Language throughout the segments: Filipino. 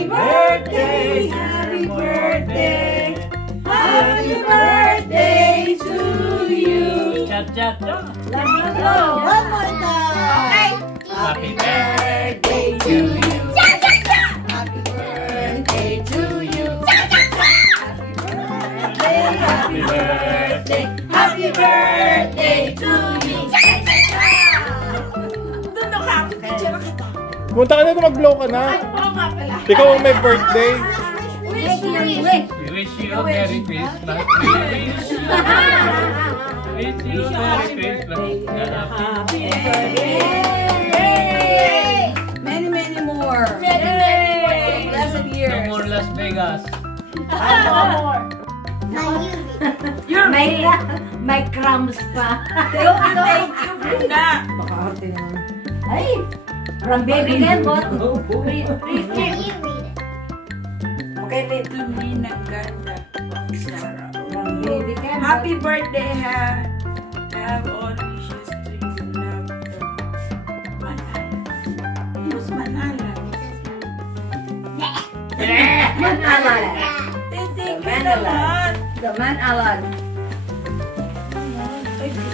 Happy birthday, happy birthday, happy birthday to you. Chat, chat. One more time. Happy birthday to you. Happy birthday to you. Happy birthday, happy birthday to you. Punta ka na ito, mag-blow ka na. Ikaw ang may birthday. We wish you a Merry Christmas. We wish you a Merry Christmas. Happy birthday. Many more. Blessed No years. more Las Vegas. No more. You're may crumbs pa. Thank you, Brenda. Baka naman. Ay, from baby then what? Read it. Okay, read to me ng ganda. Sarah. Happy birthday, have all wishes to you, love from Manala. Who's Manala? Manala. Thank you naman. The Man-Alan.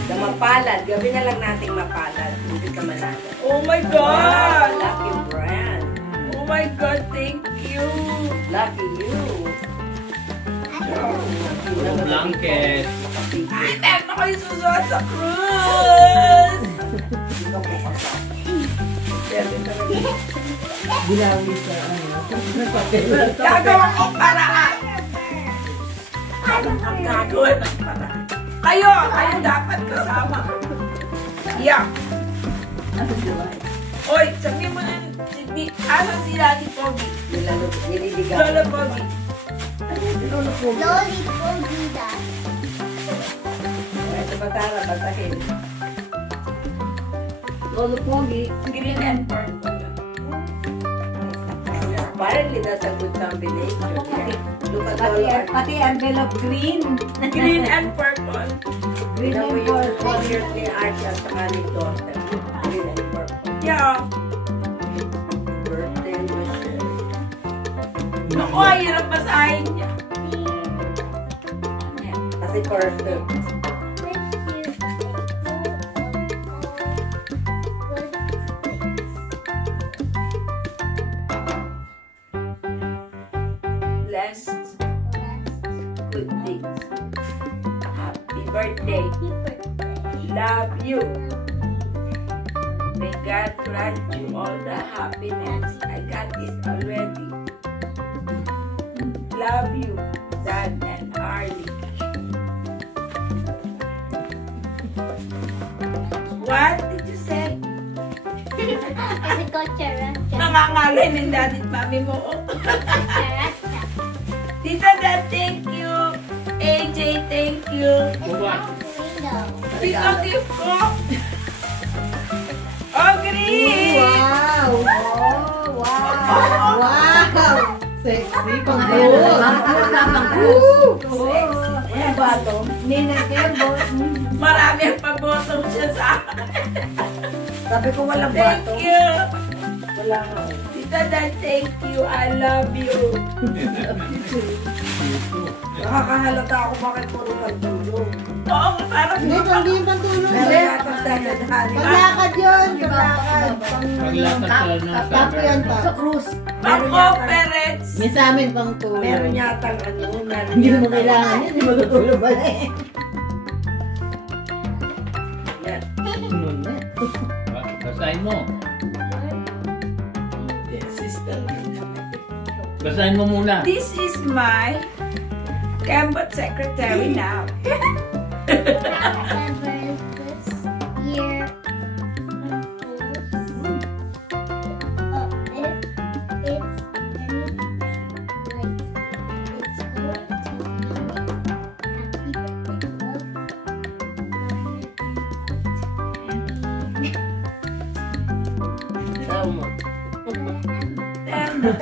The Mapalad. Gabi na lang nating Mapalad. Hindi ka manalo. Oh my God! Lucky brand. Oh my God, thank you. Lucky you. Blanket. Ay, meron ako yung susunod sa cruise! Gagawa ko paraan! Anong ang gagawin ng paraan? Kayo dapat kasama. Yeah. Oy, sabi mo na, asan si Daddy Pogi? Nililigaw. Lola Pogi. Lolo Pogi. Loli Pogi dad. Ito ba tara, basahin. Lolo Pogi. Green and purple. Apparently, that's a good combination. Look at Lolo. Pati envelope green. Green and purple. Green and purple. Years ni Archie at saka ni daughter. Green and purple. Yeah. Birthday wishes. Naku, ay hirap basahin niya. Kasi cursive. Blessed. Good things. Happy birthday. Love you. May God grant you all the happiness. I got it already. Love you, Dad and Arlie. What did you say? Kasi ko charasta. Nangangalay ng daddy at mami mo. Charasta. Tita Dad, thank you. AJ, thank you. Tito gift ko. Oh, green! Wow! Oh, wow! Wow! Sexy! Sexy. Bato. Marami ang pabotong siya sa akin. Sabi ko walang bato. Thank you. Wala nga. Tita Dad, thank you. I love you. Nakakahalata ako bakit puro pagtulog. Oo, parang Hindi yung pantulog. Paglakad yun. Paglakad. Paglakad na Tapo yan pa. Sa cruise. pang-conference. May sa amin pang tulog. Meron yata ano. Hindi mo kailangan yun. Hindi mo tutulog ba eh. Yan. Basahin mo. Basahin mo muna. This is my Cambot secretary now. Whatever this year unfolds, if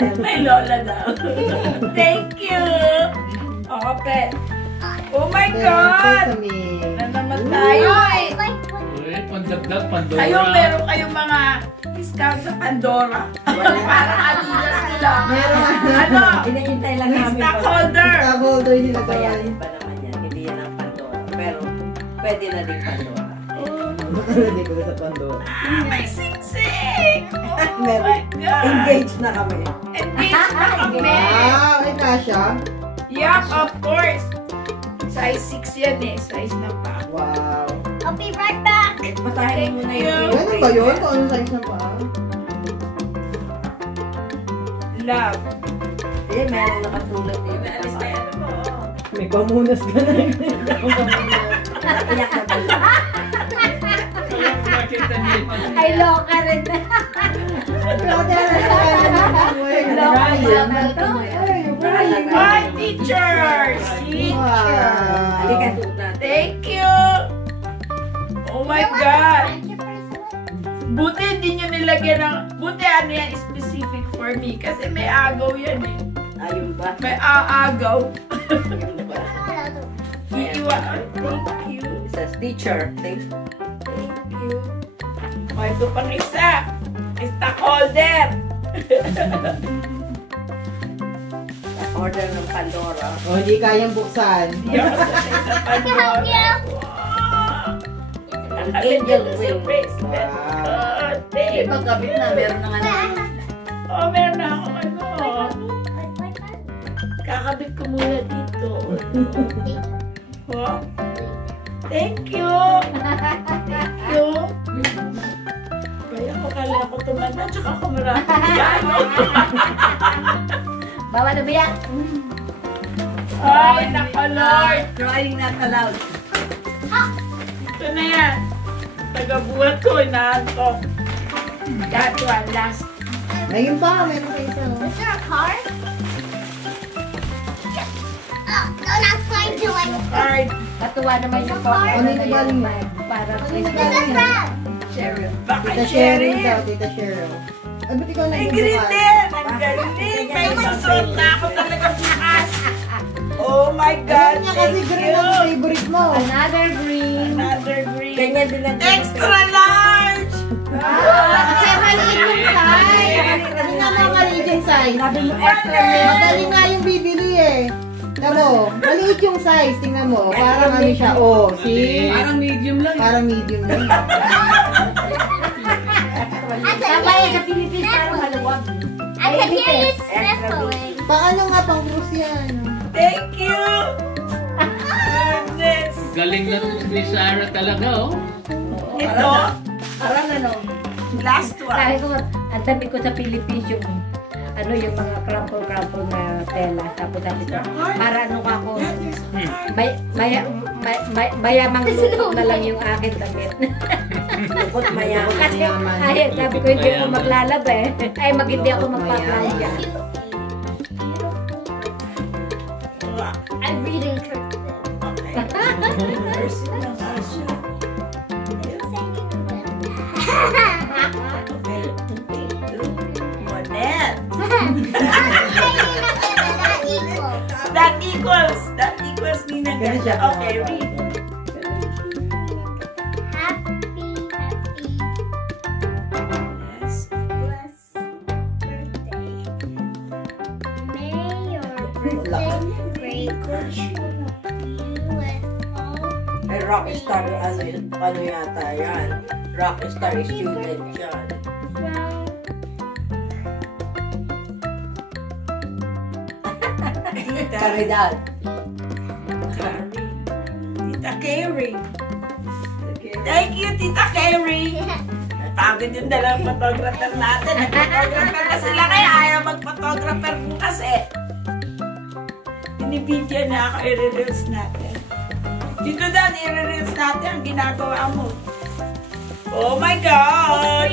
it's May lola daw. Thank you. Open. Oh my God! Na naman tayo eh. Uy, pandagdag, Pandora. Kayo, meron kayong mga discount sa Pandora. Parang Adidas nila. Ano? Hinihintay lang namin. Stockholder. Stockholder nila Bayanin pa naman yan. Hindi yan ang Pandora. Pero pwede na din Pandora. Hindi ko sa Pandora. May sing-sing! Oh my Meron. God! Engaged na kami. Engaged na kami! Wow, ay kasha. Yeah, of course! Size 6 yan eh. Size na pa. Wow. I'll be right back. Basahin mo na yung Ano ba yun? Kung anong size na pa? Love. Eh, meron nakatulad dito. May pamunas ka na. Iyak na ba? Makita niyo. Ay, loka rin. My teachers! Halika. Thank you! Oh my God! Buti hindi nyo nilagyan ng... Buti ano yan, specific for me. Kasi may agaw yan eh. Ayun ba? May aagaw. Ayun ba? Iiwa. Thank you. It says teacher. Thanks. Thank you. O, ito pang isa. Stockholder. Order ng Pandora. O, hindi kayang buksan. Yan sa isa Pandora. Ang angel wing. Bracelet. Oh, thank you. Kabit na, meron na nga. Oh, meron na ako ano. Kakabit ko muna dito. Oh. Thank you. Thank you. Kaya ko kala ako tumanda, tsaka ako marami. Bawa na ba yan? Ay, nakalord. Crying not aloud. Ito na yan. Tagabuhat ko, inaantok. That one, last. Ayun pa, meron pa isa. Is there a car? Oh, no, not slide to it. Card. Katuwa naman yung po. Ano yung galing mo? Para Ano yung Where's galing mo? that? Cheryl. Baka Tita Cheryl daw, Tita Cheryl. Ay, ba't ikaw Ay, nagbubukas? green din. Ang galing. May susunod na ako talagang bukas. Oh my God. Alam niya kasi Thank green you. ang favorite mo. Another green. Another green. Ganyan din ang Extra large. Kasi maliit yung size. Hindi nga mga maliit yung size. Sabi mo extra red. Magaling nga yung bibili eh. Tingnan mo, maliit yung size. Tingnan mo, parang ano siya. Oh, see? Parang medium lang. Parang medium lang. Tama yan sa Pilipinas para maluwag. I can hear you sniffling. Paano nga pang cruise yan? Thank you. Goodness. Galing na ni Sarah talaga, oh. Ito. Parang ano. Last one. Sabi ko, ang dami ko sa Philippines yung ano yung mga crumple na tela. Tapos sabi ko, para ano ka ako, mayamang lukot na lang yung akin damit. Lukot mayaman. Kasi ay, sabi ko hindi ako maglalaba eh. Ay, hindi ako magpaplaya. I'm reading cursive. Mercy na nga siya. Monet. That equals. That equals Nina. Ganun siya. Okay, read. Happy Yes. blessed birthday. May your birthday be great. You with all Ay, rockstar, ano yata yan. Rockstar student yan. Caridad. Tita Carrie. Thank you, Tita Carrie. Pagod yung dalawang photographer natin. Nag-photographer na sila kaya ayaw mag-photographer bukas eh. Binibidyo na ako, i-reels natin. Dito daw, i-reels natin ang ginagawa mo. Oh my God!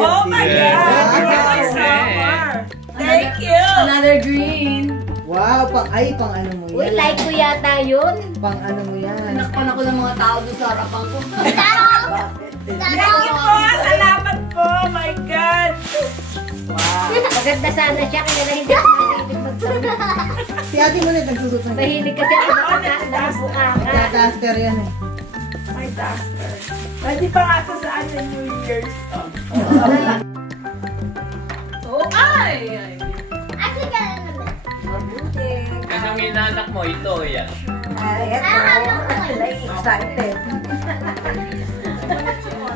Oh my God! Happy summer! Thank you! Another green. Wow, pang ano mo Uy, yan? like ko yata yun. Pang ano mo yan? Nakpan ako ng mga tao doon sa harapan ko. Thank you po! Salamat po! Oh my God! Maganda sana siya, kaya na hindi ako mahilig magsabi. Si ate mo na nagsusot ng Mahilig kasi ako nakabuka ka. Naka-duster yan eh. My duster. Hindi pa nga ito sa atin New Year's. Oh, ay! inanak mo, ito yan. Excited.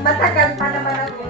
Matagal pa naman ako.